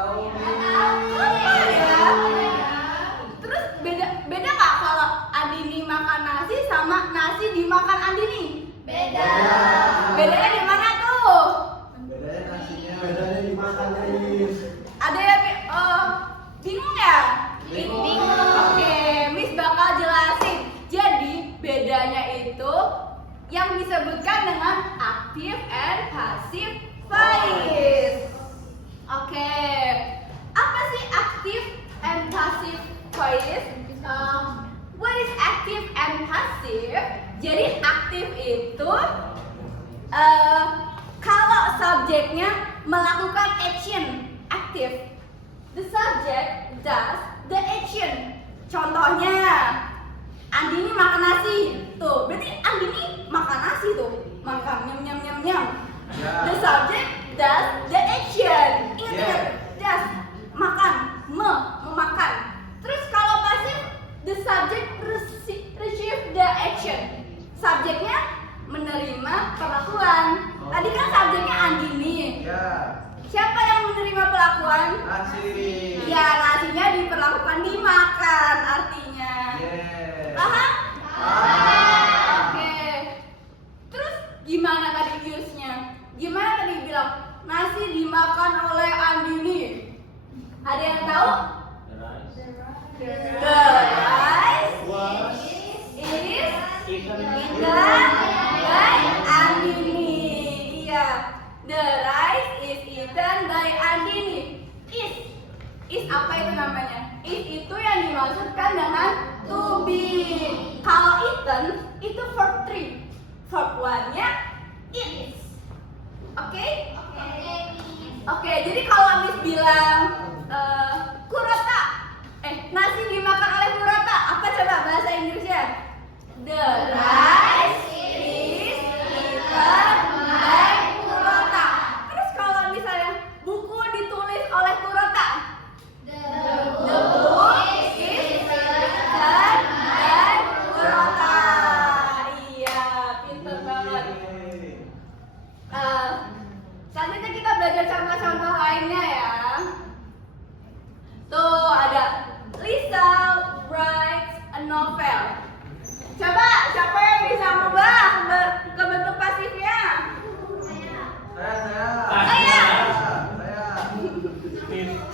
tahu nih. Apa ya? Terus beda nggak kalau Andini makan nasi sama nasi dimakan Andini? Beda. Bedanya di mana tuh? Bedanya nasinya. Bedanya dimakan guys. Ada yang bingung ya? Bingung. Oke, Miss bakal jelasin. Jadi bedanya itu yang disebutkan dengan active and passive voice. Oke, apa sih active and passive voice? What is active and passive? Jadi aktif itu kalau subjeknya melakukan action, aktif. The subject does the action. Contohnya, Andini makan nasi. Tuh, berarti Andini makan nasi tuh. Makan nyam nyam nyam nyam. Ya. The subject does the action. Ingat Yeah. ingat, does makan, memakan. Terus kalau pasif, the subject receive the action. Subjeknya menerima perlakuan. Tadi kan subjeknya Andini. Ya. Siapa yang menerima perlakuan? Nasi. Ya, nasinya diperlakukan dimakan artinya. Yeah. Paham? Ah. Oke. Terus gimana tadi use-nya? Gimana tadi bilang nasi dimakan oleh Andini? Ada yang tahu? The rice is eaten by Andini. Iya. The rice is eaten by Andini. Is apa itu namanya? Is itu yang dimaksudkan dengan to be. Kalau eaten itu verb 3. Verb 1-nya eat. Oke? Oke, jadi kalau Miss bilang kurata, nasi dimakan oleh kurata, apa coba bahasa Inggrisnya? The rice is eaten by kurata. Terus kalau misalnya buku ditulis oleh kurata, the book is written by kurata. Iya, pinter banget. Selanjutnya kita belajar contoh-contoh lainnya ya. Tuh ada Lisa writes a novel. Coba siapa yang bisa mengubah ke bentuk pasifnya? Saya. Saya.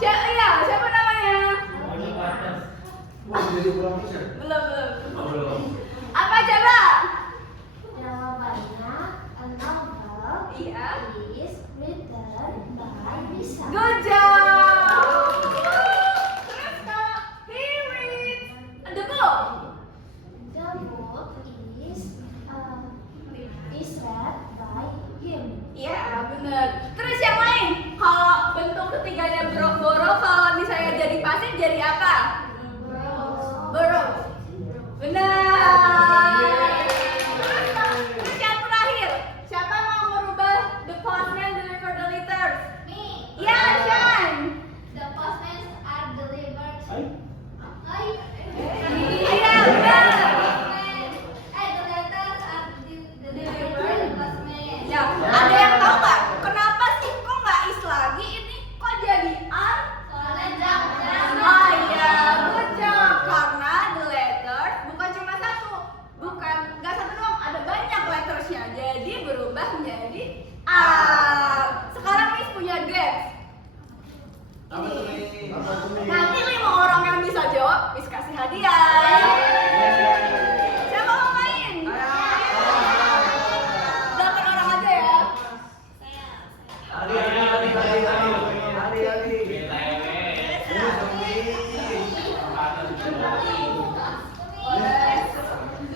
Saya. Siapa namanya? Wah, jadi kurang bisa. Belum. Apa coba? Jawabannya, a novel Iya. is written by Lisa. Good job. Terus kalau he reads the book. The book is read by him. Iya, benar. Terus yang lain, kalau bentuk ketiganya boro-boro, kalau misalnya jadi pasif jadi apa? Boro. Benar. Terus yang terakhir, siapa mau merubah the postman deliver the letters? Me. Ya, Shan. The postmen are delivered. Iya, benar. The letters are delivered by the postman. Ya, ada yang tahu nggak? Kenapa sih kok nggak is lagi ini? Kok jadi are? Soalnya jam. Oh iya, good job. Karena the letters bukan cuma satu, nggak satu doang, ada banyak lettersnya. Jadi berubah menjadi are. Sekarang Miss punya games. Apa tuh nih? Nanti 5 orang yang bisa jawab, Miss kasih hadiah. Siapa mau main? 8 orang aja ya. Adi. Boleh.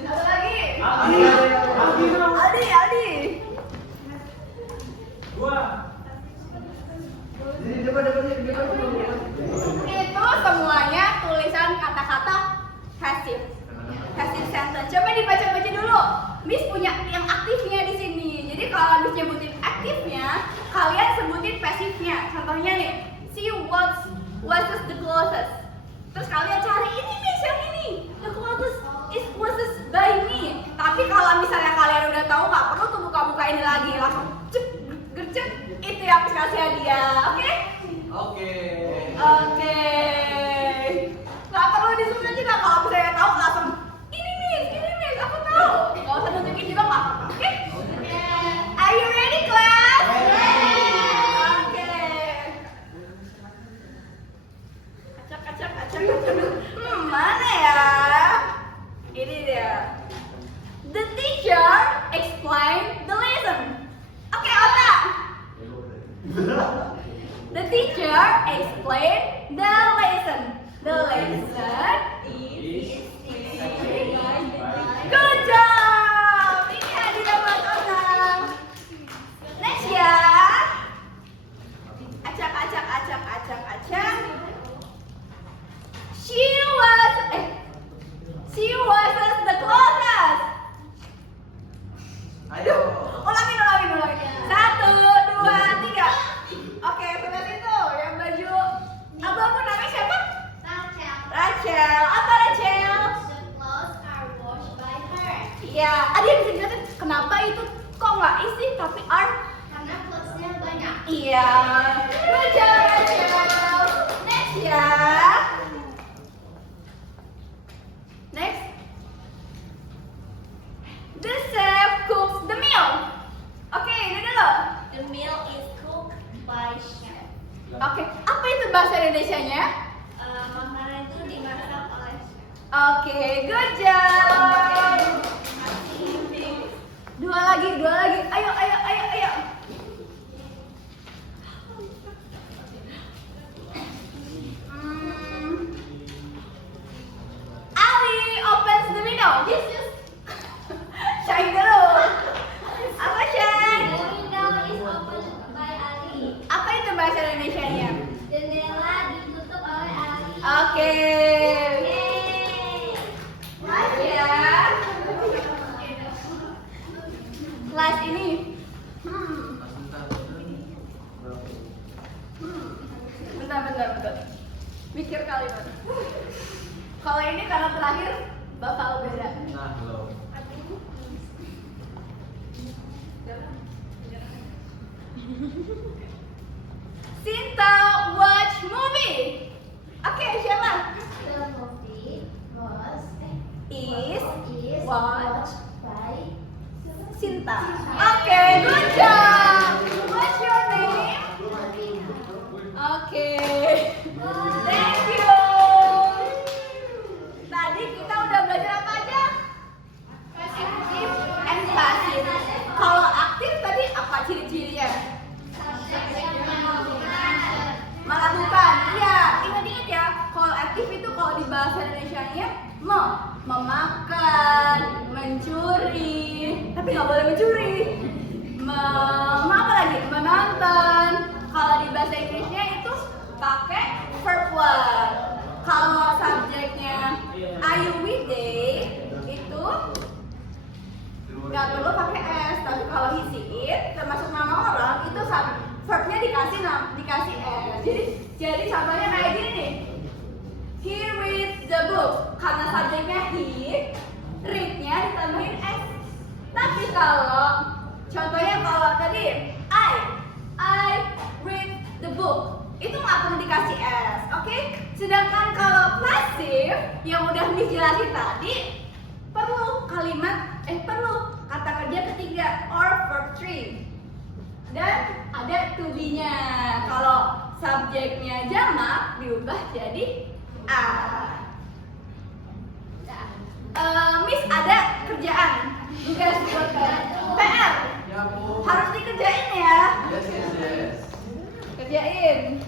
Satu lagi. Adi. Aldi. Itu semuanya tulisan kata-kata passive. Passive sentence. Coba dibaca-baca dulu. Miss punya yang aktifnya di sini. Jadi kalau Miss nyebutin aktifnya, kalian sebutin passivenya. Contohnya nih, she washes the clothes. Terus kalian cari ini Miss yang ini. The clothes is washed by me. Tapi kalau misalnya kalian udah tahu, nggak perlu tuh buka-buka ini lagi, langsung cek gercep. Itu yang Miss kasih hadiah. Oke? Oke. explain the lesson. The lesson is good job. Ini hadiah buat orang. Next ya. Acak. She was the closest. Ayo. Ulangin. 1, 2, 3. Oke, sebelah itu yang baju abu-abu namanya siapa? Rachel. Apa Rachel? The clothes are washed by her. Iya. Ada yang bisa jelasin kenapa itu kok nggak isi tapi are? Karena clothes-nya banyak. Iya. Good job Rachel. Next ya. Next. The chef cooks the meal. Oke, ini dulu. The meal is cooked by chef. Oke, apa itu bahasa Indonesianya? Makanan itu dimasak oleh chef. Oke, good job. Dua lagi. Ayo. Ali opens the window. Yes. Shine dulu. Apa Shine? The window is opened by Ali. Apa itu bahasa Indonesianya? Jendela ditutup oleh Ali. Oke. Yeay. Kelas ya. Kelas ini. Bentar. Mikir kalimat. Kalau ini karena terakhir bakal beda. Nah, belum. Sinta watch movie. Oke, siapa? The movie Is is watched by Sinta. Oke, good job. What's your name? Oke. Thank you. Tadi kita udah belajar apa aja? Aktif and pasif. Kalau aktif tadi apa ciri-cirinya? Melakukan. Iya, ingat ya. Kalau aktif itu kalau di bahasa Indonesianya memakan, mencuri. Tapi nggak boleh mencuri. Apa lagi? Menonton. Kalau di bahasa Inggrisnya itu pakai verb one. Kalau subjeknya are you with they itu nggak perlu pakai s. Tapi kalau he she it termasuk nama orang itu verbnya dikasih s. Jadi contohnya kayak gini nih. He reads the book. Karena subjeknya he, read-nya ditambahin s. Tapi kalau contohnya kalau tadi I read the book itu nggak perlu dikasih s, oke? Sedangkan kalau pasif yang udah Miss jelasin tadi perlu kata kerja ketiga or verb 3 dan ada to be-nya. Kalau subjeknya jamak diubah jadi a. Miss ada kerjaan tugas buat PR Ya, Bu. harus dikerjain ya. Yes. Kerjain.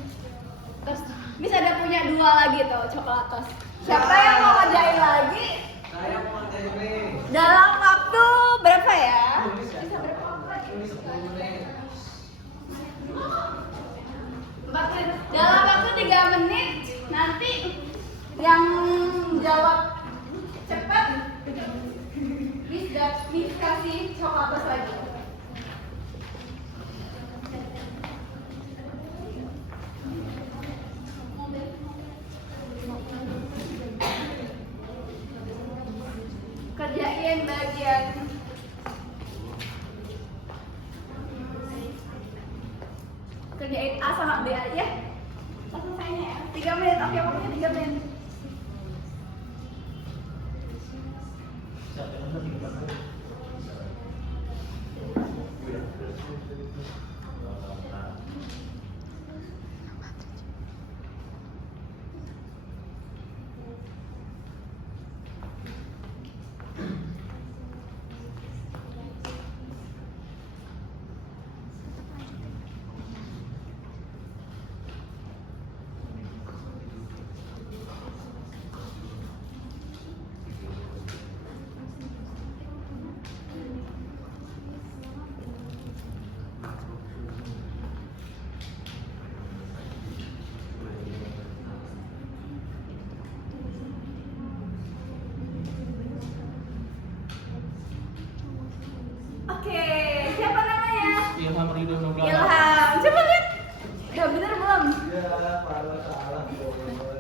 Terus Miss ada punya 2 lagi tuh coklat tos. Siapa yang mau kerjain lagi? Saya mau ngerjain ini. Dalam waktu berapa ya? Bisa berapa waktu? 10 menit. 4 menit. Dalam waktu 3 menit nanti yang jawab cepat Miss kasih coklat tos lagi. Kerjain bagian kerjain A sama B aja. Selesainya ya. 3 menit. Oke, pokoknya 3 menit.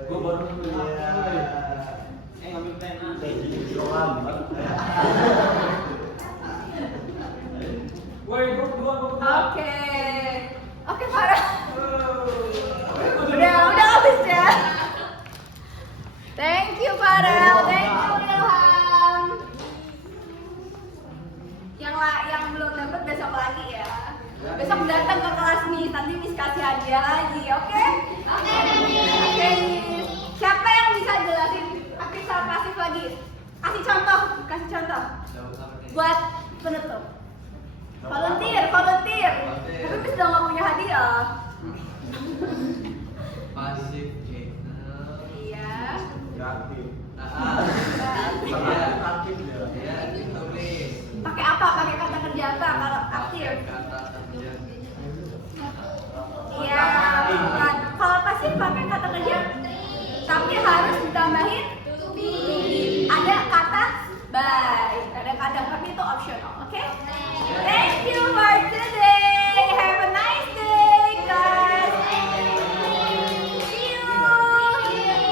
Gue baru kuliah.